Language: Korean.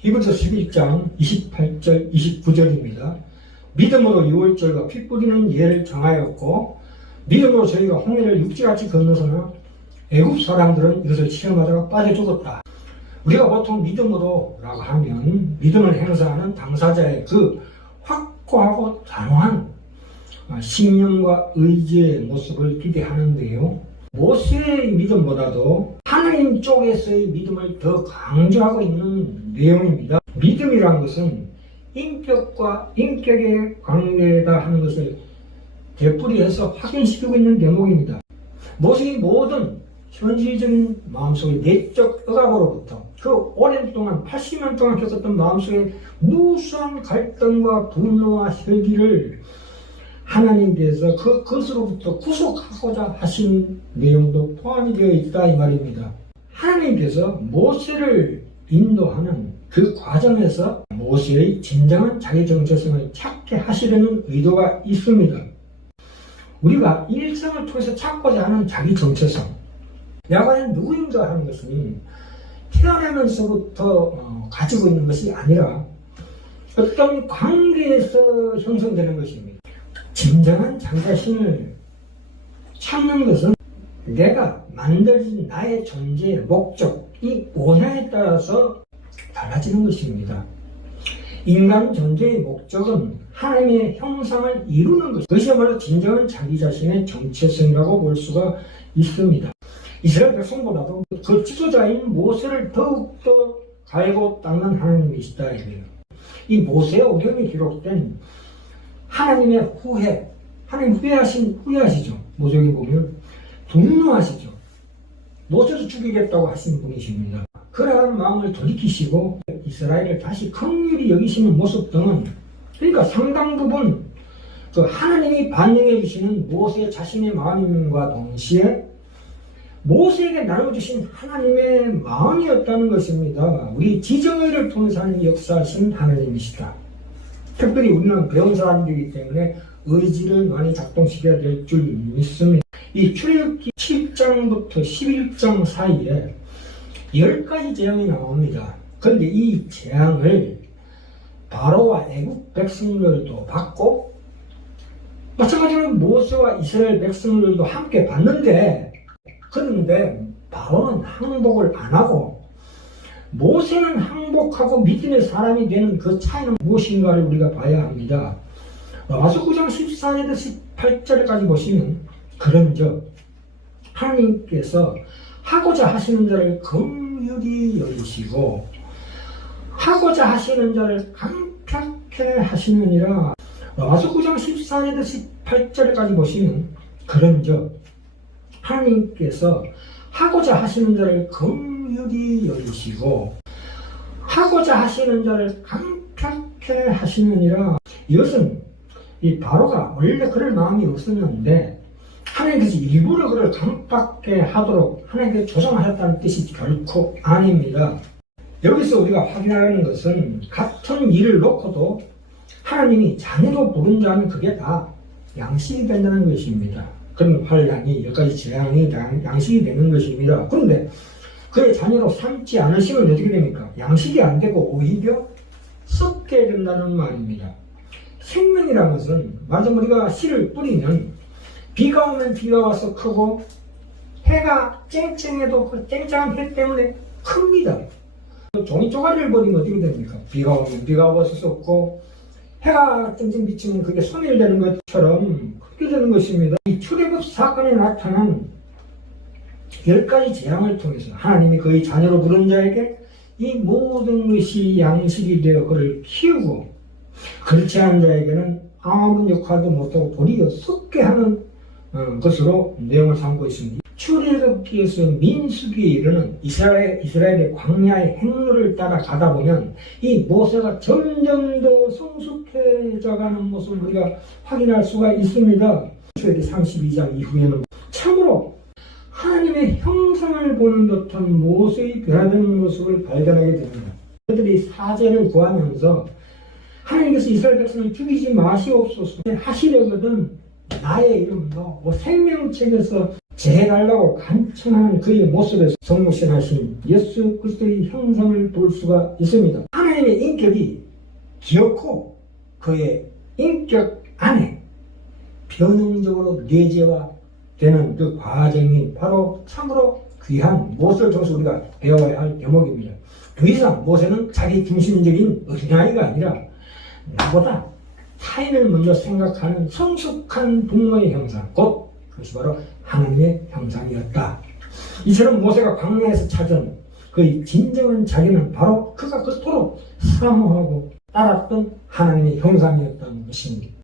히브리서 11장 28절 29절입니다. 믿음으로 유월절과 피 뿌리는 예를 정하였고 믿음으로 저희가 홍해를 육지같이 건너서는 애굽 사람들은 이것을 체험하다가 빠져 죽었다. 우리가 보통 믿음으로라고 하면 믿음을 행사하는 당사자의 그 확고하고 단호한 신념과 의지의 모습을 기대하는데요. 모세의 믿음보다도 하나님 쪽에서의 믿음을 더 강조하고 있는 내용입니다. 믿음이란 것은 인격과 인격의 관계다 하는 것을 되풀이해서 확인시키고 있는 대목입니다. 모세의 모든 현실적인 마음속의 내적 억압으로부터 그 오랜 동안 80년 동안 겪었던 마음속의 무수한 갈등과 분노와 혈기를 하나님께서 그것으로부터 구속하고자 하신 내용도 포함이 되어 있다 이 말입니다. 하나님께서 모세를 인도하는 그 과정에서 모세의 진정한 자기 정체성을 찾게 하시려는 의도가 있습니다. 우리가 일생을 통해서 찾고자 하는 자기 정체성, 내가 과연 누구인가 하는 것은 태어나면서부터 가지고 있는 것이 아니라 어떤 관계에서 형성되는 것입니다. 진정한 자기 자신을 찾는 것은 내가 만들어진 나의 존재의 목적이 뭐냐에 따라서 달라지는 것입니다. 인간 존재의 목적은 하나님의 형상을 이루는 것, 그것이야말로 진정한 자기 자신의 정체성이라고 볼 수가 있습니다. 이스라엘 백성보다도 그 지도자인 모세를 더욱더 갈고 닦는 하나님이시다 이거예요. 이 모세의 오경에 기록된 하나님의 후회, 하나님 후회하시죠. 모세기 보면 분노하시죠. 모세를 죽이겠다고 하신 분이십니다. 그러한 마음을 돌이키시고 이스라엘을 다시 긍휼히 여기시는 모습 등은 그러니까 상당 부분 그 하나님이 반영해 주시는 모세 자신의 마음과 동시에 모세에게 나눠주신 하나님의 마음이었다는 것입니다. 우리 지정의를 통해서 하는 역사하신 하나님이시다. 특별히 우리는 배운 사람들이기 때문에 의지를 많이 작동시켜야 될 줄 믿습니다. 이 출애굽기 7장부터 11장 사이에 10가지 재앙이 나옵니다. 그런데 이 재앙을 바로와 애국 백성들도 받고 마찬가지로 모세와 이스라엘 백성들도 함께 받는데 그런데 바로는 항복을 안 하고 모세는 항복하고 믿음의 사람이 되는 그 차이는 무엇인가를 우리가 봐야 합니다. 로마서 9장 14절에서 18절까지 보시면 그런즉 하나님께서 하고자 하시는 자를 긍휼히 여기시고 하고자 하시는 자를 감격해 하시느니라. 로마서 9장 14절에서 18절까지 보시면 그런즉 하나님께서 하고자 하시는 자를 긍휼히 여기시고 하고자 하시는 자를 감격해 하시느니라. 이것은 이 바로가 원래 그럴 마음이 없었는데 하나님께서 일부러 그를 감격해 하도록 하나님께서 조정하셨다는 뜻이 결코 아닙니다. 여기서 우리가 확인하는 것은 같은 일을 놓고도 하나님이 자녀로 부른 자는 그게 다 양식이 된다는 것입니다. 그런 환란이 10가지 재앙이 양식이 되는 것입니다. 그런데 그의 자녀로 삼지 않으시면 어떻게 됩니까? 양식이 안 되고 오히려 썩게 된다는 말입니다. 생명이라는 것은 말하자면 우리가 씨를 뿌리면 비가 오면 비가 와서 크고 해가 쨍쨍해도 그 쨍쨍한 해 때문에 큽니다. 종이 쪼가리를 버리면 어떻게 됩니까? 비가 오면 비가 와서 썩고 해가 쨍쨍 비치면 그게 소멸되는 것처럼 그렇게 되는 것입니다. 이 출애굽 사건에 나타난 10가지 재앙을 통해서 하나님이 그의 자녀로 부른 자에게 이 모든 것이 양식이 되어 그를 키우고 그렇지 않은 자에게는 아무런 역할도 못하고 도리어 썩게 하는 것으로 내용을 삼고 있습니다. 출애굽기에서 민수기에 이르는 이스라엘의 광야의 행로를 따라가다 보면 이 모세가 점점 더 성숙해져가는 모습을 우리가 확인할 수가 있습니다. 출애굽기 32장 이후에는 참으로 하나님의 형상을 보는 듯한 모세의 변화된 모습을 발견하게 됩니다. 그들이 사죄를 구하면서 하나님께서 이스라엘 백성을 죽이지 마시옵소서 하시려거든 나의 이름도 생명책에서 제해달라고 간청하는 그의 모습에서 성육신하신 예수 그리스도의 형상을 볼 수가 있습니다. 하나님 하나님의 인격이 기어코 그의 인격 안에 변형적으로 내재화되는 그 과정이 바로 참으로 귀한 모세를 통해서 우리가 배워야 할 대목입니다. 더 이상 모세는 자기 중심적인 어린아이가 아니라 나보다 타인을 먼저 생각하는 성숙한 부모의 형상, 곧 그것이 바로 하나님의 형상이었다. 이처럼 모세가 광야에서 찾은 그의 진정한 자기는 바로 그가 그토록 사모하고 따랐던 하나님의 형상이었던 것입니다.